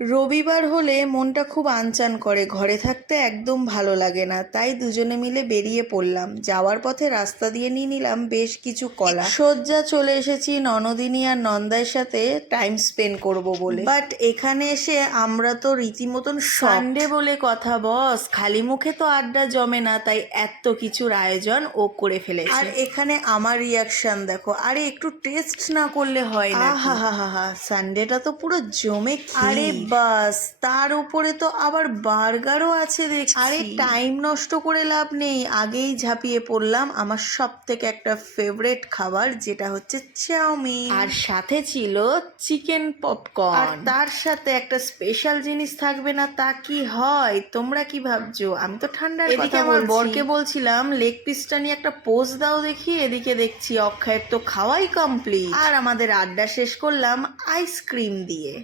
রবিবার হলে মনটা খুব আনচান করে, ঘরে থাকতে একদম ভালো লাগে না। তাই দুজনে মিলে বেরিয়ে পড়লাম। যাওয়ার পথে রাস্তা দিয়ে নিয়ে নিলাম বেশ কিছু কলা। সজ্জা চলে এসেছি ননদিনী আর নন্দার সাথে টাইম স্পেন্ড করব বলে, বাট এখানে এসে আমরা তো রীতিমতন সানডে বলে কথা বস, খালি মুখে তো আড্ডা জমে না, তাই এত কিছুর আয়োজন ও করে ফেলেছে। আর এখানে আমার রিয়াকশন দেখো, আরে একটু টেস্ট না করলে হয় না? হা হা হা হা, সানডেটা তো পুরো জমে আরে বাস, তার উপরে তো আবার বার্গারও আছে দেখছি। আরে টাইম নষ্ট করে লাভ নেই, আগেই ঝাঁপিয়ে পড়লাম আমার সব থেকে একটা ফেভারিট খাবার, যেটা হচ্ছে চাউমিন। আর সাথে ছিল চিকেন পপকর্ন। আর তার সাথে একটা স্পেশাল জিনিস থাকবে না তা কি হয়? তোমরা কি ভাবছো আমি তো ঠান্ডার কথা বলছি। আমার বরকে বলছিলাম লেগ পিসটা নিয়ে একটা পোজ দাও দেখি, এদিকে দেখছি অক্ষয়ের তো খাওয়াই কমপ্লিট। আর আমাদের আড্ডা শেষ করলাম আইসক্রিম দিয়ে।